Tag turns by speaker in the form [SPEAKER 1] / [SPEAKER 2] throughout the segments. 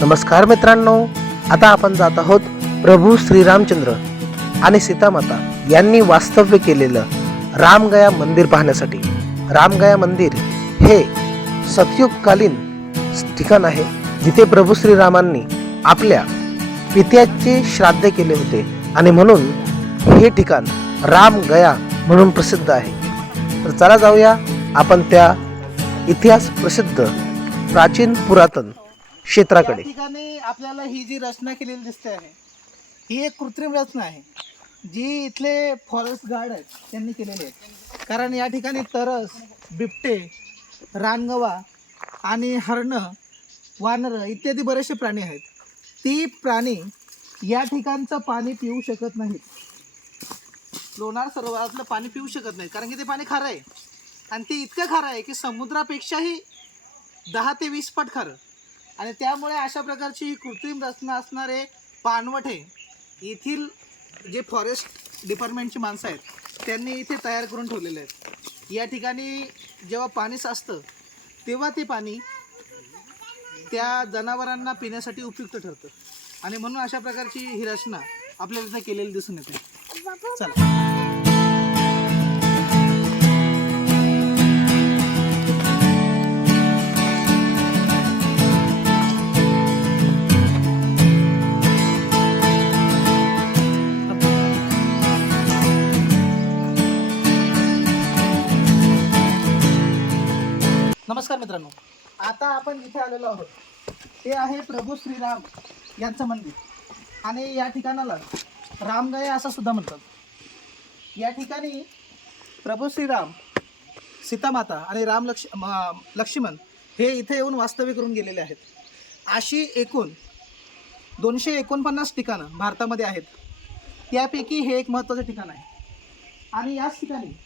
[SPEAKER 1] नमस्कार मित्रांनो आता आपण जात आहोत प्रभू श्रीरामचंद्र आणि सीतामाता यांनी वास्तव्य केलेलं रामगया मंदिर पाहण्यासाठी. रामगया मंदिर हे सतयुगकालीन ठिकाण आहे जिथे प्रभू श्रीरामांनी आपल्या पित्याचे श्राद्ध केले होते आणि म्हणून हे ठिकाण रामगया म्हणून प्रसिद्ध आहे. तर चला जाऊया आपण त्या इतिहास प्रसिद्ध प्राचीन पुरातन क्षेत्राकडे.
[SPEAKER 2] ठिकाणी आपल्याला ही जी रचना केलेली दिसते आहे ही एक कृत्रिम रचना आहे. जी इथले फॉरेस्ट गार्ड आहेत त्यांनी केलेली आहे. कारण या ठिकाणी तरस बिबटे रानगवा आणि हरणं वानरं इत्यादी बरेचसे प्राणी आहेत. ती प्राणी या ठिकाणचं पाणी पिऊ शकत नाहीत. लोणार सरोवरातलं पाणी पिऊ शकत नाही कारण की ते पाणी खारं आहे. आणि ते इतकं खारं आहे की समुद्रापेक्षाही दहा ते वीस पट खारं. आणि त्यामुळे अशा प्रकारची कृत्रिम रचना असणारे पानवटे येथील जे फॉरेस्ट डिपार्टमेंटची माणसं आहेत त्यांनी इथे तयार करून ठेवलेले आहेत. या ठिकाणी जेव्हा पाणी साचतं तेव्हा ते पाणी त्या जनावरांना पिण्यासाठी उपयुक्त ठरतं. आणि म्हणून अशा प्रकारची ही रचना आपल्याला इथे केलेली दिसून येते. चला. नमस्कार मित्रांनो. आता आपण जिथे आलेलो आहोत. ते आहे प्रभू श्रीराम यांचं मंदिर. आणि या ठिकाणाला रामगया असं सुद्धा म्हणतात. या ठिकाणी प्रभू श्रीराम सीतामाता आणि राम लक्ष म- लक्ष्मण हे इथे येऊन वास्तव्य करून गेलेले आहेत. अशी एकूण दोनशे एकोणपन्नास ठिकाणं भारतामध्ये आहेत. त्यापैकी हे एक महत्त्वाचं ठिकाण आहे. आणि याच ठिकाणी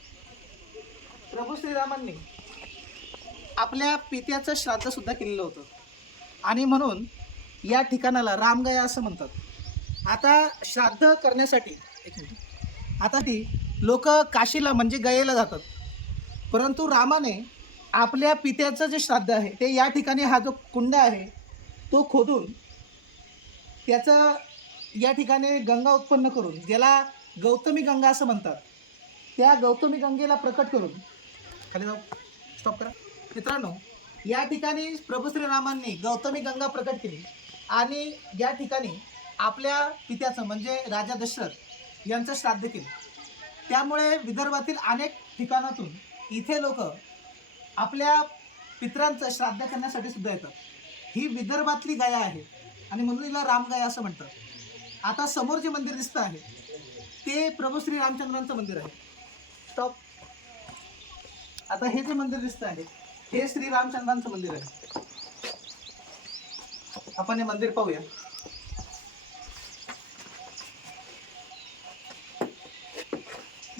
[SPEAKER 2] प्रभू श्रीरामांनी आपल्या पित्याचं श्राद्ध सुद्धा केलेलं होतं. आणि म्हणून या ठिकाणाला रामगया असं म्हणतात. आता श्राद्ध करण्यासाठी एक मिनिट. आता ती लोक काशीला म्हणजे गयेला जातात. परंतु रामाने आपल्या पित्याचं जे श्राद्ध आहे ते या ठिकाणी हा जो कुंड आहे तो खोदून त्याचं या ठिकाणी गंगा उत्पन्न करून ज्याला गौतमी गंगा असं म्हणतात त्या गौतमी गंगेला प्रकट करून खाली जाऊ. स्टॉप करा. मित्रांनो या ठिकाणी प्रभू श्रीरामांनी गौतमी गंगा प्रकट केली. आणि या ठिकाणी आपल्या पित्याचं म्हणजे राजा दशरथ यांचं श्राद्ध केलं. त्यामुळे विदर्भातील अनेक ठिकाणातून इथे लोक आपल्या पित्रांचं श्राद्ध करण्यासाठी सुद्धा येतात. ही विदर्भातली गाया आहे आणि म्हणून हिला रामगाया असं म्हणतात. आता समोर जे मंदिर दिसतं आहे ते प्रभू श्री रामचंद्रांचं मंदिर आहे. स्टॉप आता हे जे मंदिर दिसतं आहे हे श्री रामचंद्रांचं मंदिर आहे. आपण हे मंदिर पाहूया.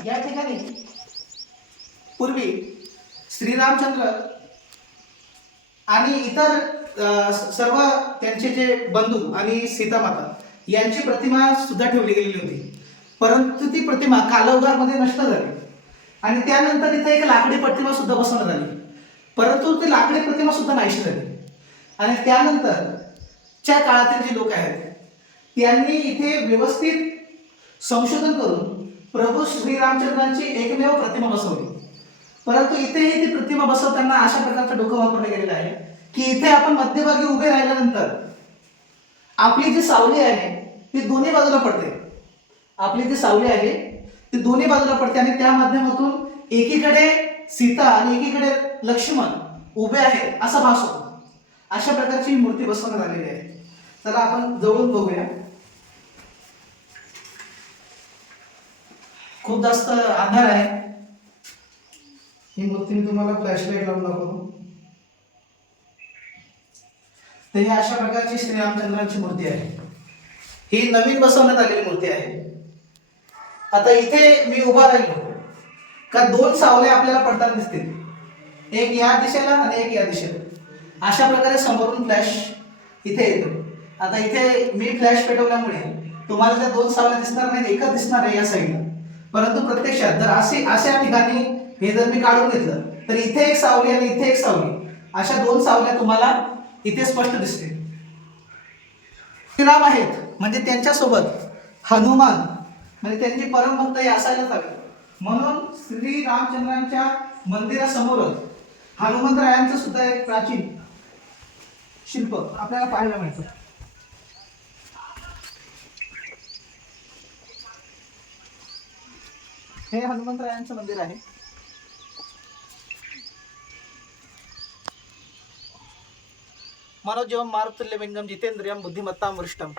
[SPEAKER 2] या ठिकाणी. पूर्वी श्रीरामचंद्र आणि इतर सर्व त्यांचे जे बंधू आणि सीतामाता यांची प्रतिमा सुद्धा ठेवली गेलेली होती. परंतु ती प्रतिमा कालावधारमध्ये नष्ट झाली. आणि त्यानंतर इथे एक लाकडी प्रतिमा सुद्धा बसवण्यात आली. परंतु ते लाकडी प्रतिमा सुद्धा नाहीशी झाली. आणि त्यानंतर च्या काळातील जे लोक आहेत त्यांनी इथे व्यवस्थित संशोधन करून प्रभू श्रीरामचंद्रांची एकमेव प्रतिमा बसवली. परंतु इथेही ती प्रतिमा बसवताना अशा प्रकारचं डोकं वापरलं गेलेलं आहे की इथे आपण मध्यभागी उभे राहिल्यानंतर आपली जी सावली आहे ती दोन्ही बाजूला पडते. आपली जी सावली आहे ती दोन्ही बाजूला पडते आणि त्या माध्यमातून एकीकडे सीता आणि एकीकडे लक्ष्मण उभे आहेत असा भास होतो. अशा प्रकारची मूर्ती बसवण्यात आलेली आहे. चला आपण जवळून बघूया. खूप जास्त अंधार आहे. ही मूर्ती मी तुम्हाला फ्लॅशलाईट लावून दाखवतो. तर ही अशा प्रकारची श्रीरामचंद्रांची मूर्ती आहे. ही नवीन बसवण्यात आलेली मूर्ती आहे. आता इथे मी उभा राहिलो. का दोन सावले आपल्याला पडताना दिसतील? एक या दिशेला आणि एक या दिशेला. अशा प्रकारे समोरून फ्लॅश इथे येतो. आता इथे मी फ्लॅश पेटवल्यामुळे तुम्हाला त्या दोन सावल्या दिसणार नाही एकच दिसणार आहे या साईडला परंतु प्रत्यक्षात जर असे अशा ठिकाणी हे जर मी काढून घेतलं तर इथे एक सावली आणि इथे एक सावली. अशा दोन सावल्या तुम्हाला इथे स्पष्ट दिसतील. श्रीराम आहेत. म्हणजे त्यांच्यासोबत हनुमान म्हणजे त्यांची परमभक्त हे असायलाच हवे. म्हणून श्री रामचंद्रांच्या मंदिरासमोरच हनुमंतरायांचं सुद्धा एक प्राचीन शिल्प आपल्याला पाहायला मिळतं. हे हनुमंतरायांचं मंदिर आहे. मनोजवम मारुतुल्यविंगम जितेंद्रियम बुद्धिमत्ताम वृष्टम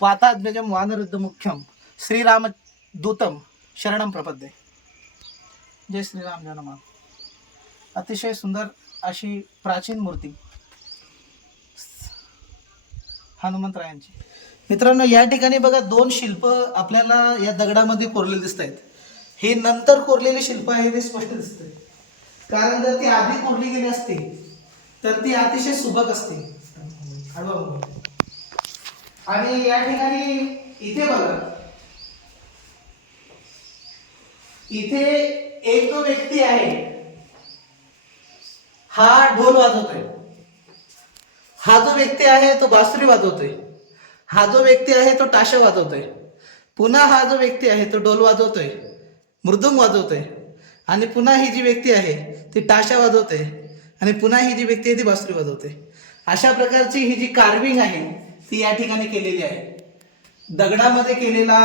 [SPEAKER 2] वातात्मजम वानरुद्ध मुख्यम श्रीराम दूतम शरणम प्रपद्ये. जय श्रीराम जनमा अतिशय सुंदर अशी प्राचीन मूर्ती. हनुमंतरायांची. मित्रांनो या ठिकाणी बघा दोन शिल्प आपल्याला या दगडामध्ये कोरलेले दिसत आहेत हे नंतर कोरलेले शिल्प आहे हे स्पष्ट दिसतंय. कारण जर ती आधी कोरली गेली असती तर ती अतिशय सुबक असते. आणि या ठिकाणी इथे बघा. इथे एक जो व्यक्ती आहे. हा ढोल वाजवतोय. हा जो व्यक्ती आहे तो बासरी वाजवतोय. हा जो व्यक्ती आहे तो टाशा वाजवतोय. पुन्हा हा जो व्यक्ती आहे तो ढोल वाजवतोय. मृदुंग वाजवतोय. आणि पुन्हा ही जी व्यक्ती आहे ती टाशा वाजवते आणि पुन्हा ही जी व्यक्ती आहे ती बासरी वाजवते अशा प्रकारची ही जी कार्विंग आहे ती या ठिकाणी केलेली आहे. दगडामध्ये केलेला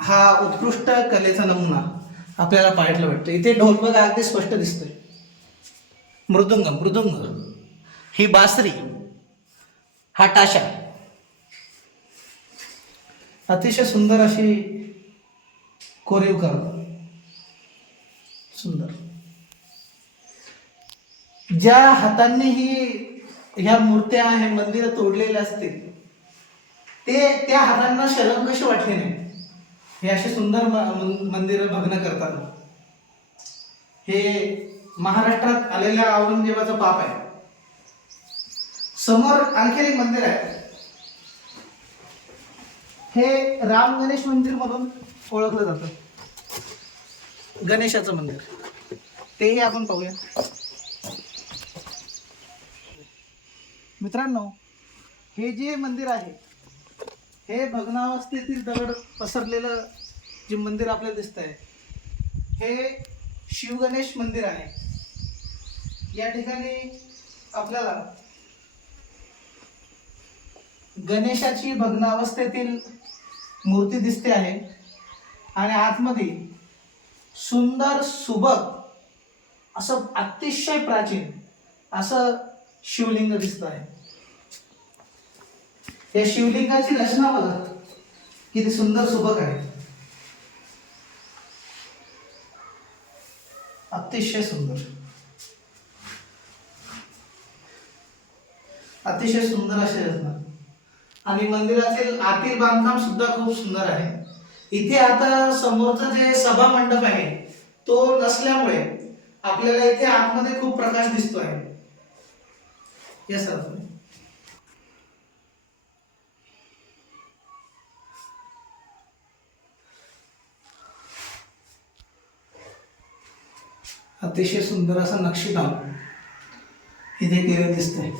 [SPEAKER 2] हा उत्कृष्ट कलेचा नमुना. आपल्याला पाहायला भेटतो इथे ढोल बघा अगदी स्पष्ट दिसतोय. मृदुंग मृदुंग. ही बासरी हा टाशा. अतिशय सुंदर अशी कोरीव काम सुंदर. ज्या हातांनी ही ह्या मूर्त्या हे मंदिर तोडलेले असतील ते त्या हातांना शरम कशी वाटली नाही? हे असे सुंदर मंदिर भग्न करतात. हे महाराष्ट्रात आलेल्या औरंगजेबाचं पाप आहे. समोर आणखी एक मंदिर आहे. हे राम गणेश मंदिर म्हणून ओळखलं जातं. गणेशाचं मंदिर. तेही आपण पाहूया. मित्रांनो हे जे मंदिर आहे हे भग्नावस्थेतील दगड पसरलेलं जे मंदिर आपल्याला दिसत आहे हे शिवगणेश मंदिर आहे. या ठिकाणी आपल्याला गणेशाची भग्नावस्थेतील मूर्ती दिसते आहे आणि आतमध्ये सुंदर सुबक असं अतिशय प्राचीन असं शिवलिंग दिसत आहे या शिवलिंगाची रचना बघा. किती सुंदर सुबक आहे. अतिशय सुंदर. अतिशय सुंदर अशी रचना. आणि मंदिरातील आतील बांधकाम सुद्धा खूप सुंदर आहे. इथे आता समोरचं जे सभा मंडप आहे तो नसल्यामुळे आपल्याला इथे आतमध्ये खूप प्रकाश दिसतो आहे या सर अतिशय सुंदर असं नक्षीकाम इथे केलं दिसतंय.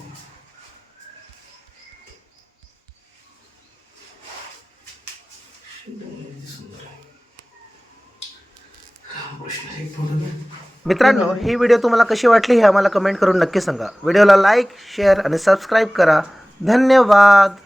[SPEAKER 1] मित्रांनो ही व्हिडिओ तुम्हाला कशी वाटली हे आम्हाला कमेंट करून नक्की सांगा. व्हिडिओला लाईक शेअर आणि सबस्क्राईब करा. धन्यवाद.